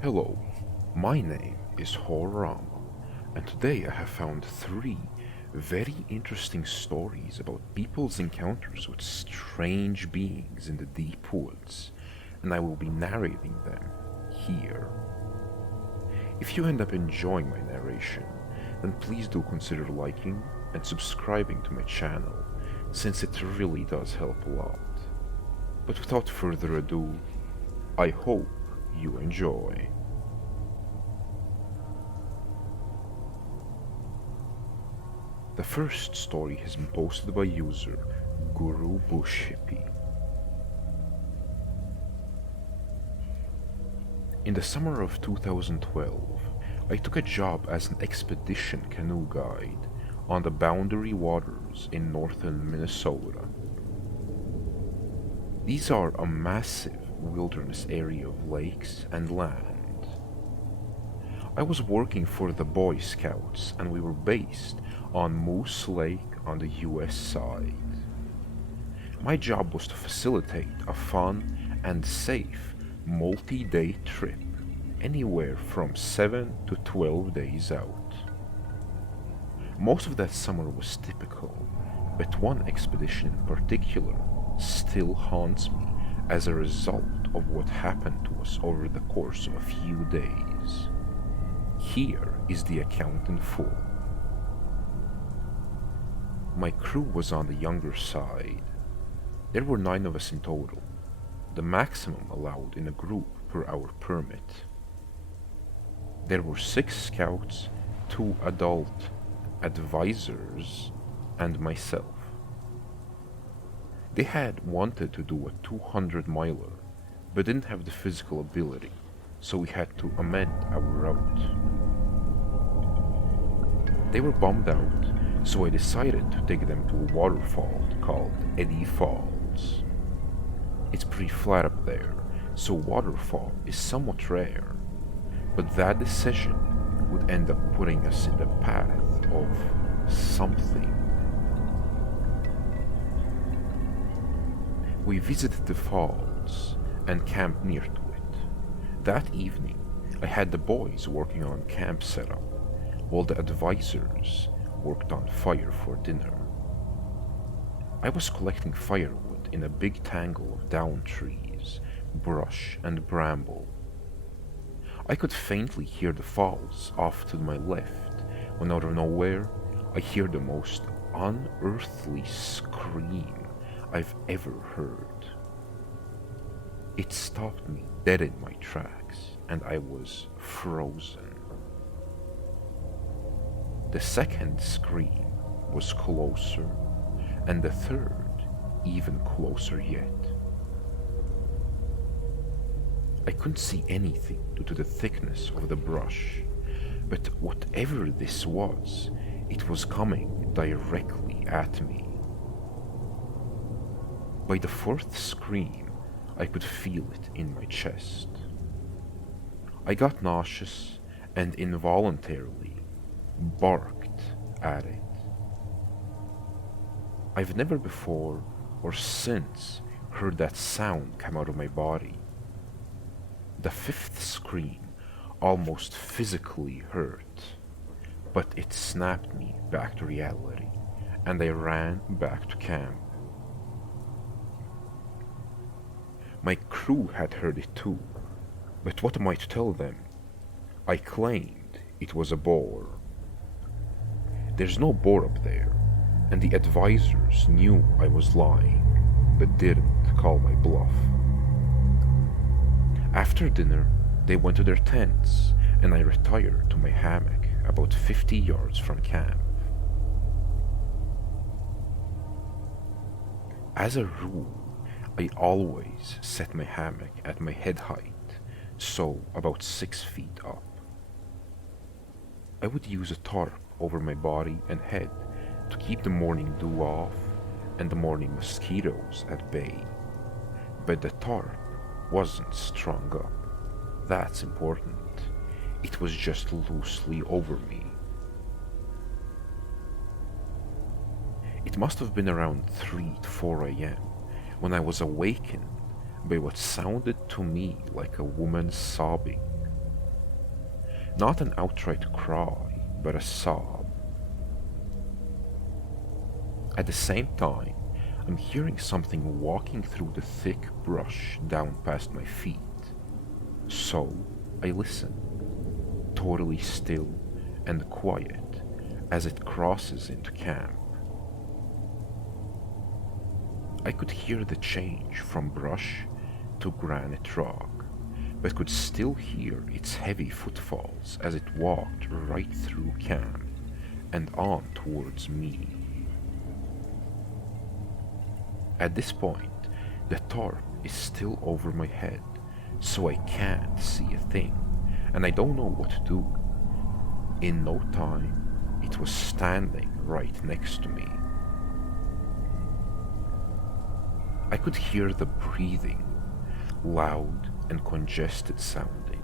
Hello, my name is Horam, and today I have found three very interesting stories about people's encounters with strange beings in the deep woods, and I will be narrating them here. If you end up enjoying my narration, then please do consider liking and subscribing to my channel, since it really does help a lot. But without further ado, I hope you enjoy. The first story has been posted by user Guru Bush Hippie. In the summer of 2012, I took a job as an expedition canoe guide on the Boundary Waters in northern Minnesota. These are a massive wilderness area of lakes and land. I was working for the Boy Scouts and we were based on Moose Lake on the US side. My job was to facilitate a fun and safe multi-day trip, anywhere from 7 to 12 days out. Most of that summer was typical, but one expedition in particular still haunts me as a result of what happened to us over the course of a few days. Here is the account in full. My crew was on the younger side. There were 9 of us in total, the maximum allowed in a group per our permit. There were 6 scouts, 2 adult advisors, and myself. They had wanted to do a 200-miler, but didn't have the physical ability, so we had to amend our route. They were bummed out, so I decided to take them to a waterfall called Eddy Falls. It's pretty flat up there, so waterfall is somewhat rare, but that decision would end up putting us in the path of something. We visited the falls and camped near to it. That evening, I had the boys working on camp setup, while the advisors worked on fire for dinner. I was collecting firewood in a big tangle of down trees, brush, and bramble. I could faintly hear the falls off to my left, when out of nowhere, I hear the most unearthly scream I've ever heard. It stopped me dead in my tracks, and I was frozen. The second scream was closer, and the third even closer yet. I couldn't see anything due to the thickness of the brush, but whatever this was, it was coming directly at me. By the 4th scream, I could feel it in my chest. I got nauseous and involuntarily barked at it. I've never before or since heard that sound come out of my body. The 5th scream almost physically hurt, but it snapped me back to reality, and I ran back to camp. My crew had heard it too, but what am I to tell them? I claimed it was a boar. There's no boar up there, and the advisors knew I was lying, but didn't call my bluff. After dinner, they went to their tents, and I retired to my hammock about 50 yards from camp. As a rule, I always set my hammock at my head height, so about 6 feet up. I would use a tarp over my body and head to keep the morning dew off and the morning mosquitoes at bay, but the tarp wasn't strung up. That's important. It was just loosely over me. It must have been around 3 to 4 a.m. when I was awakened by what sounded to me like a woman sobbing Not an outright cry, but a sob. At the same time, I'm hearing something walking through the thick brush down past my feet. So I listen, totally still and quiet as it crosses into camp. I could hear the change from brush to granite rock, but could still hear its heavy footfalls as it walked right through camp and on towards me. At this point, the tarp is still over my head, so I can't see a thing, and I don't know what to do. In no time, it was standing right next to me. I could hear the breathing, loud and congested sounding.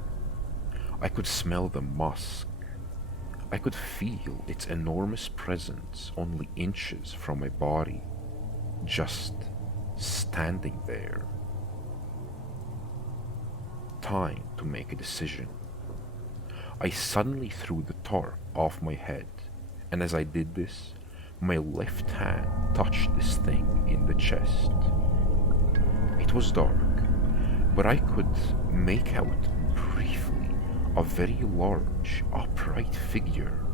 I could smell the musk. I could feel its enormous presence only inches from my body, just standing there. Time to make a decision. I suddenly threw the tarp off my head, and as I did this, my left hand touched this thing in the chest. It was dark, but I could make out briefly a very large, upright figure.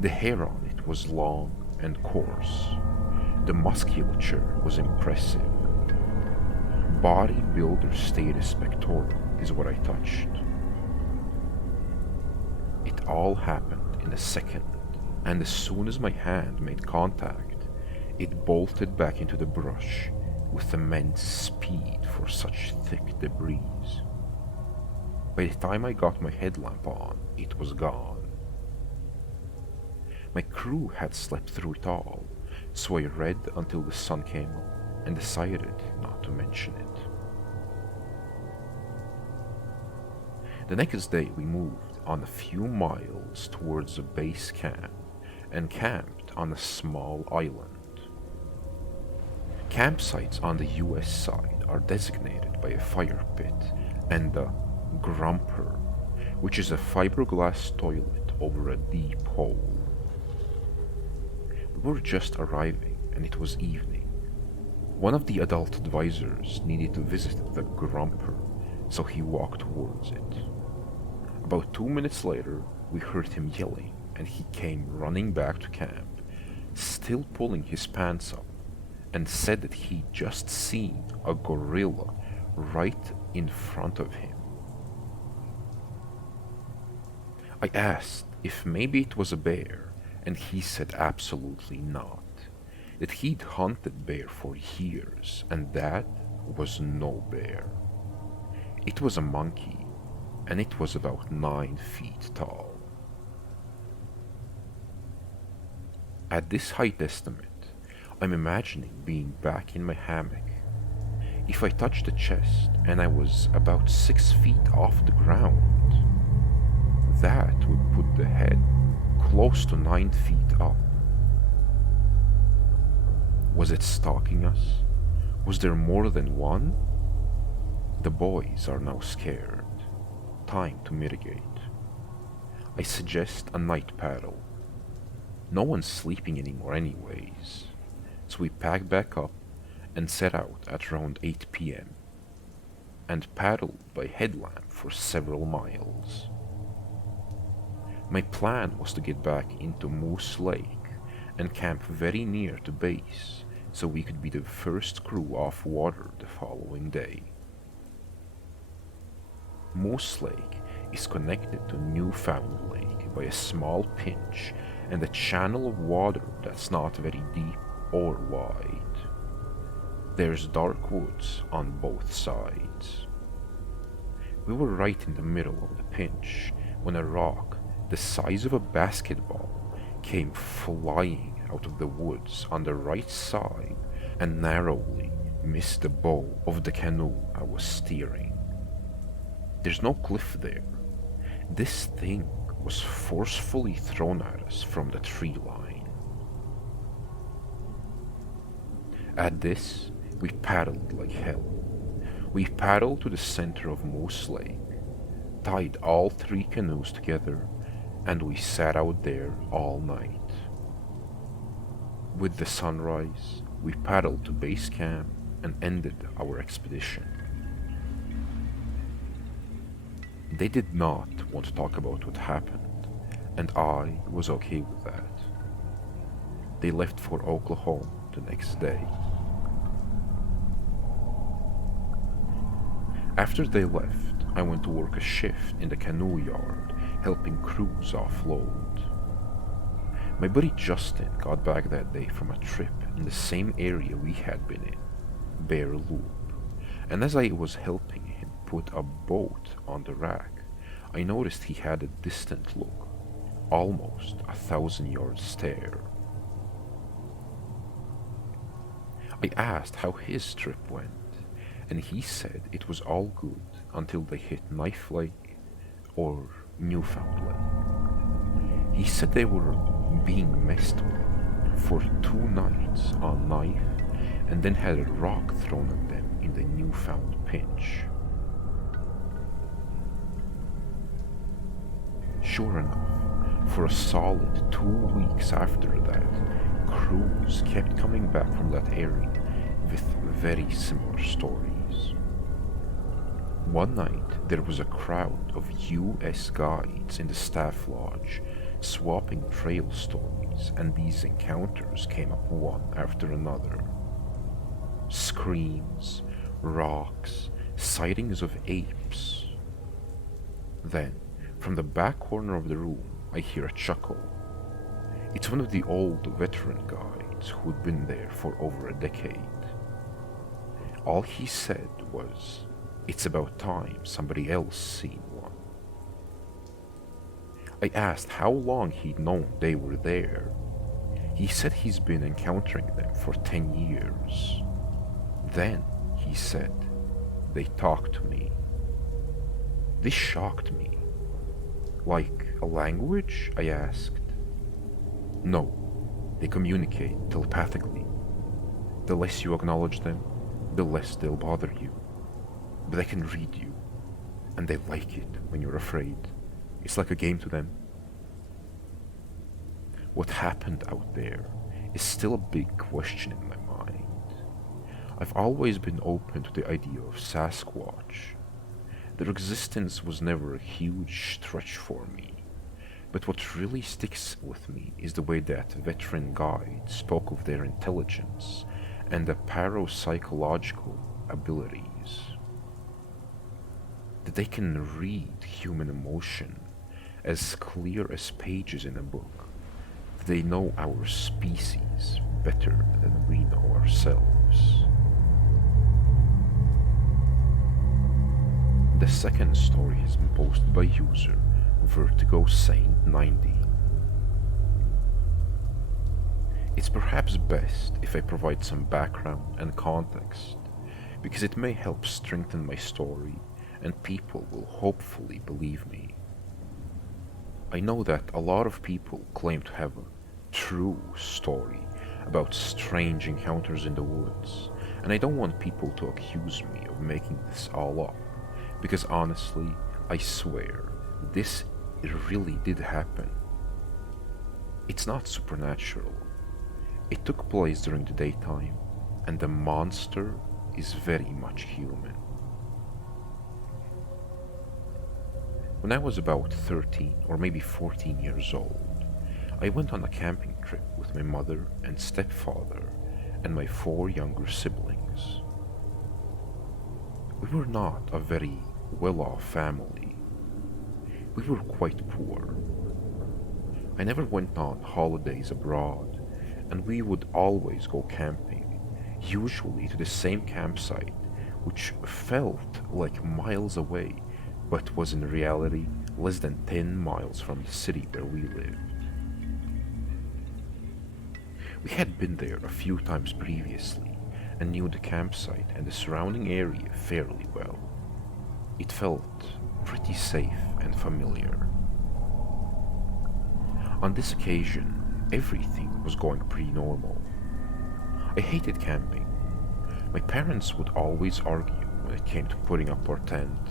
The hair on it was long and coarse. The musculature was impressive. Bodybuilder status pectoral is what I touched. It all happened in a second, and as soon as my hand made contact, it bolted back into the brush with immense speed for such thick debris. By the time I got my headlamp on, it was gone. My crew had slept through it all, so I read until the sun came up and decided not to mention it. The next day we moved on a few miles towards a base camp and camped on a small island. Campsites on the US side are designated by a fire pit and a grumper, which is a fiberglass toilet over a deep hole. We were just arriving and it was evening. One of the adult advisors needed to visit the grumper, so he walked towards it. About 2 minutes later, we heard him yelling and he came running back to camp, still pulling his pants up, and said that he'd just seen a gorilla right in front of him. I asked if maybe it was a bear, and he said absolutely not, that he'd hunted bear for years and that was no bear. It was a monkey, and it was about 9 feet tall. At this height estimate, I'm imagining being back in my hammock. If I touched the chest and I was about 6 feet off the ground, that would put the head close to 9 feet up. Was it stalking us? Was there more than one? The boys are now scared. Time to mitigate. I suggest a night paddle. No one's sleeping anymore anyways. So we packed back up and set out at around 8 p.m. and paddled by headlamp for several miles. My plan was to get back into Moose Lake and camp very near to base so we could be the first crew off water the following day. Moose Lake is connected to Newfound Lake by a small pinch and a channel of water that's not very deep or wide. There's dark woods on both sides. We were right in the middle of the pinch when a rock the size of a basketball came flying out of the woods on the right side and narrowly missed the bow of the canoe I was steering. There's no cliff there. This thing was forcefully thrown at us from the tree line. At this, we paddled like hell. We paddled to the center of Moose Lake. tied all 3 canoes together, and we sat out there all night. With the sunrise, we paddled to base camp and ended our expedition. They did not want to talk about what happened, and I was okay with that. They left for Oklahoma the next day. After they left, I went to work a shift in the canoe yard, helping crews offload. My buddy Justin got back that day from a trip in the same area we had been in, Bear Loop, and as I was helping him put a boat on the rack, I noticed he had a distant look, almost 1,000-yard stare. I asked how his trip went, and he said it was all good until they hit Knife Lake or Newfound Lake. He said they were being messed with for 2 nights on Knife and then had a rock thrown at them in the Newfound Pinch. Sure enough, for a solid 2 weeks after that, crews kept coming back from that area with very similar stories. One night, there was a crowd of US guides in the staff lodge swapping trail stories, and these encounters came up one after another. Screams, rocks, sightings of apes. Then, from the back corner of the room, I hear a chuckle. It's one of the old veteran guides who'd been there for over a decade. All he said was, "It's about time somebody else seen one." I asked how long he'd known they were there. He said he's been encountering them for 10 years. Then, he said, they talked to me. This shocked me. Like a language? I asked. No, they communicate telepathically. The less you acknowledge them, the less they'll bother you. But they can read you, and they like it when you're afraid. It's like a game to them. What happened out there is still a big question in my mind. I've always been open to the idea of Sasquatch. Their existence was never a huge stretch for me, but what really sticks with me is the way that veteran guide spoke of their intelligence and the parapsychological abilities. That they can read human emotion as clear as pages in a book. That they know our species better than we know ourselves. The second story has been posted by user Vertigo Saint 90. It's perhaps best if I provide some background and context, because it may help strengthen my story and people will hopefully believe me. I know that a lot of people claim to have a true story about strange encounters in the woods, and I don't want people to accuse me of making this all up, because honestly, I swear, this really did happen. It's not supernatural. It took place during the daytime, and the monster is very much human. When I was about 13 or maybe 14 years old, I went on a camping trip with my mother and stepfather and my 4 younger siblings. We were not a very well-off family. We were quite poor. I never went on holidays abroad, and we would always go camping, usually to the same campsite, which felt like miles away, but was in reality less than 10 miles from the city where we lived. We had been there a few times previously, and knew the campsite and the surrounding area fairly well. It felt pretty safe and familiar. On this occasion, everything was going pretty normal. I hated camping. My parents would always argue when it came to putting up our tent.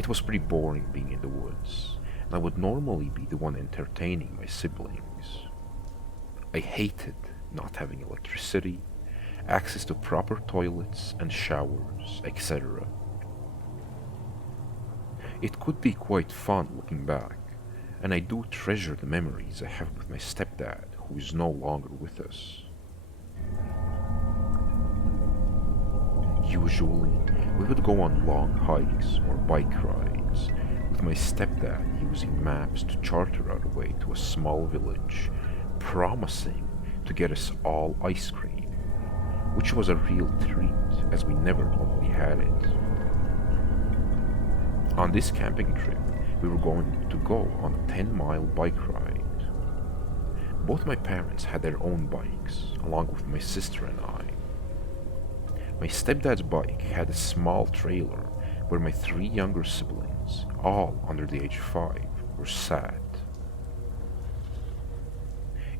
It was pretty boring being in the woods, and I would normally be the one entertaining my siblings. I hated not having electricity, access to proper toilets and showers, etc. It could be quite fun looking back, and I do treasure the memories I have with my stepdad, who is no longer with us. Usually, we would go on long hikes or bike rides, with my stepdad using maps to charter our way to a small village, promising to get us all ice cream, which was a real treat as we never normally had it. On this camping trip, we were going to go on a 10-mile bike ride. Both my parents had their own bikes, along with my sister and I. My stepdad's bike had a small trailer where my 3 younger siblings, all under the age of 5, were sat.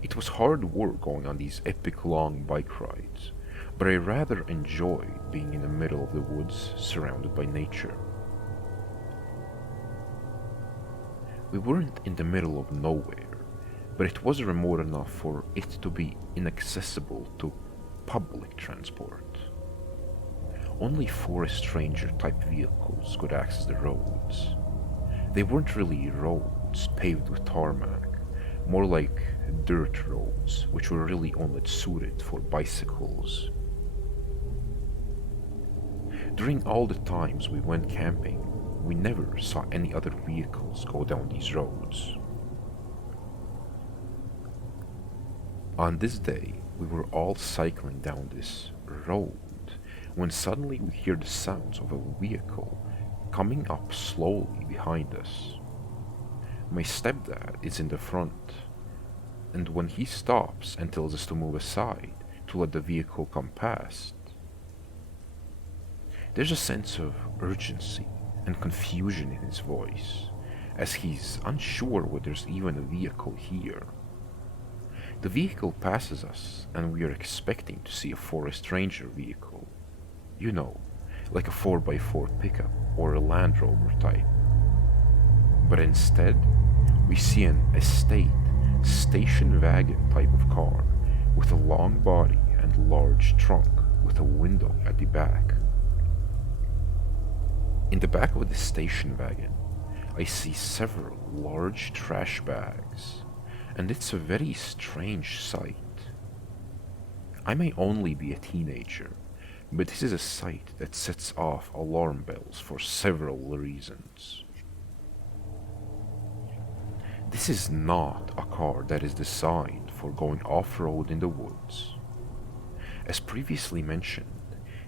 It was hard work going on these epic long bike rides, but I rather enjoyed being in the middle of the woods surrounded by nature. We weren't in the middle of nowhere, but it was remote enough for it to be inaccessible to public transport. Only forest ranger type vehicles could access the roads. They weren't really roads paved with tarmac, more like dirt roads, which were really only suited for bicycles. During all the times we went camping, we never saw any other vehicles go down these roads. On this day, we were all cycling down this road when suddenly we hear the sounds of a vehicle coming up slowly behind us. My stepdad is in the front, and when he stops and tells us to move aside to let the vehicle come past, there's a sense of urgency and confusion in his voice, as he's unsure whether there's even a vehicle here. The vehicle passes us, and we are expecting to see a forest ranger vehicle. You know, like a 4x4 pickup or a Land Rover type. But instead, we see an estate station wagon type of car with a long body and large trunk with a window at the back. In the back of the station wagon, I see several large trash bags, and it's a very strange sight. I may only be a teenager, but this is a sight that sets off alarm bells for several reasons. This is not a car that is designed for going off-road in the woods. As previously mentioned,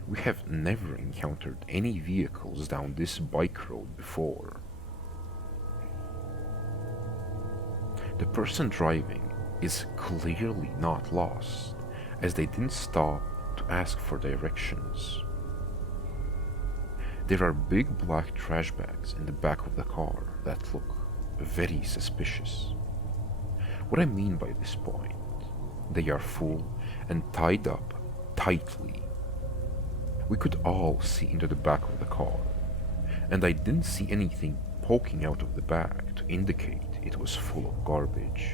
we have never encountered any vehicles down this bike road before. The person driving is clearly not lost, as they didn't stop to ask for directions. There are big black trash bags in the back of the car that look very suspicious. What I mean by this point, they are full and tied up tightly. We could all see into the back of the car, and I didn't see anything poking out of the bag to indicate it was full of garbage.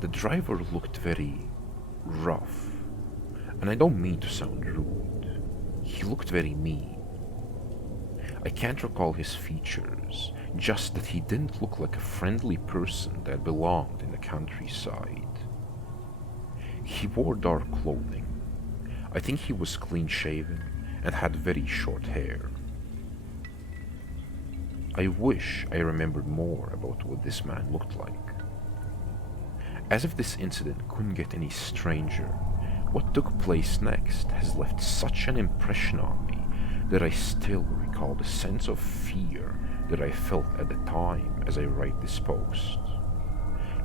The driver looked very rough, and I don't mean to sound rude. He looked very mean. I can't recall his features, just that he didn't look like a friendly person that belonged in the countryside. He wore dark clothing. I think he was clean-shaven and had very short hair. I wish I remembered more about what this man looked like. As if this incident couldn't get any stranger, what took place next has left such an impression on me that I still recall the sense of fear that I felt at the time as I write this post.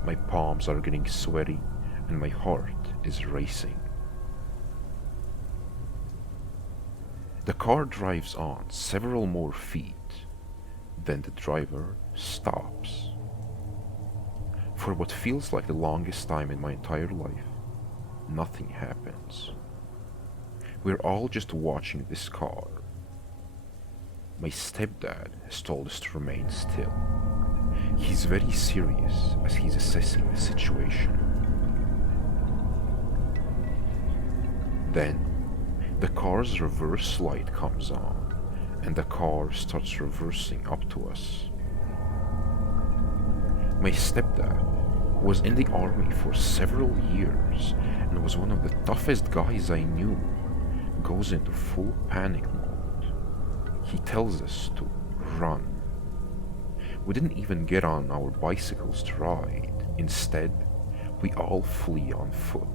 My palms are getting sweaty and my heart is racing. The car drives on several more feet, then the driver stops. For what feels like the longest time in my entire life, nothing happens. We're all just watching this car, My stepdad has told us to remain still. He's very serious as he's assessing the situation. Then, the car's reverse light comes on, and the car starts reversing up to us. My stepdad was in the army for several years and was one of the toughest guys I knew. Goes into full panic mode. He tells us to run. We didn't even get on our bicycles to ride. Instead, we all flee on foot,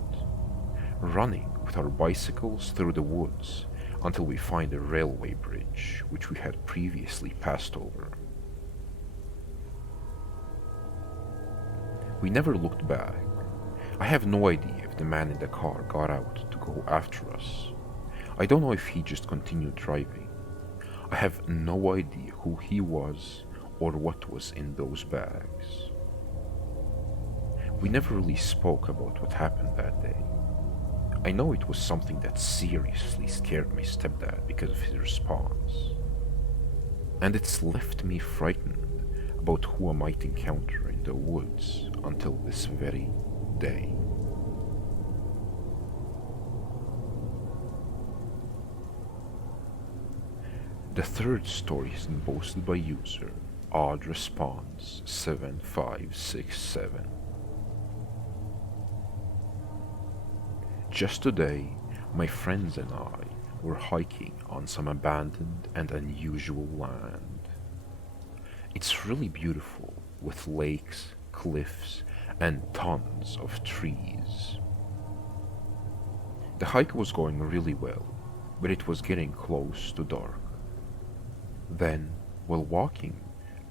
running with our bicycles through the woods until we find a railway bridge which we had previously passed over. We never looked back. I have no idea if the man in the car got out to go after us. I don't know if he just continued driving. I have no idea who he was or what was in those bags. We never really spoke about what happened that day. I know it was something that seriously scared my stepdad because of his response. And it's left me frightened about who I might encounter in the woods until this very day. The third story has been posted by user Odd Response 7567. Just today, my friends and I were hiking on some abandoned and unusual land. It's really beautiful, with lakes, cliffs, and tons of trees. The hike was going really well, but it was getting close to dark. Then, while walking,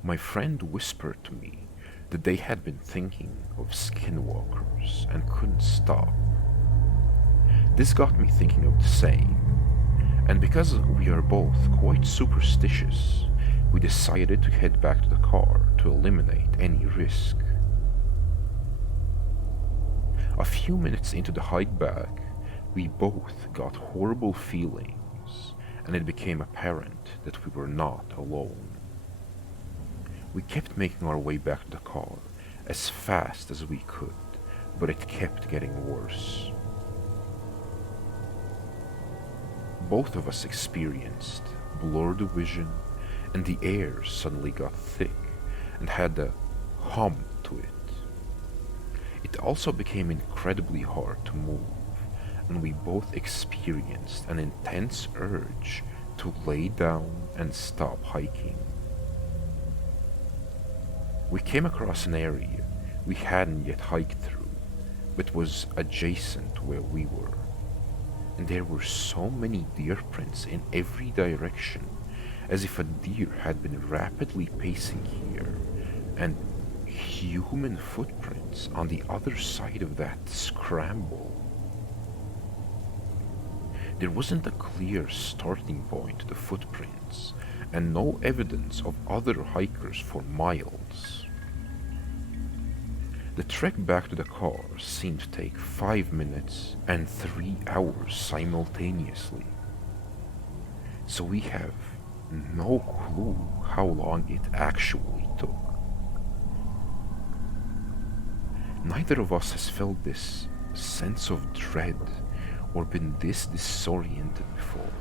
my friend whispered to me that they had been thinking of skinwalkers and couldn't stop. This got me thinking of the same, and because we are both quite superstitious, we decided to head back to the car to eliminate any risk. A few minutes into the hike back, we both got horrible feelings, and it became apparent that we were not alone. We kept making our way back to the car as fast as we could, but it kept getting worse. Both of us experienced blurred vision, and the air suddenly got thick and had a hum to it. It also became incredibly hard to move, and we both experienced an intense urge to lay down and stop hiking. We came across an area we hadn't yet hiked through, but was adjacent to where we were, and there were so many deer prints in every direction, as if a deer had been rapidly pacing here, and human footprints on the other side of that scramble. There wasn't a clear starting point to the footprints, and no evidence of other hikers for miles. The trek back to the car seemed to take 5 minutes and 3 hours simultaneously. So we have no clue how long it actually took. Neither of us has felt this sense of dread or been this disoriented before.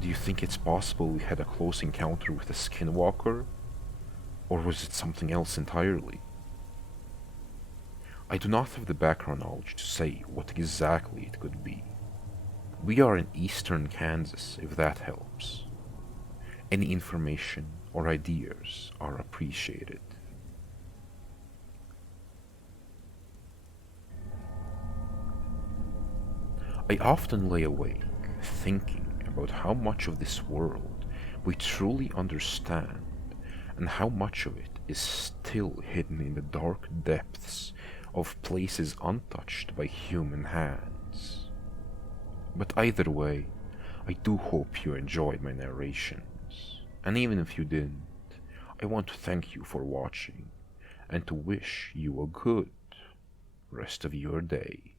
Do you think it's possible we had a close encounter with a skinwalker? Or was it something else entirely? I do not have the background knowledge to say what exactly it could be. We are in eastern Kansas, if that helps. Any information or ideas are appreciated. I often lay awake thinking about how much of this world we truly understand and how much of it is still hidden in the dark depths of places untouched by human hands. But either way, I do hope you enjoyed my narrations, and even if you didn't, I want to thank you for watching and to wish you a good rest of your day.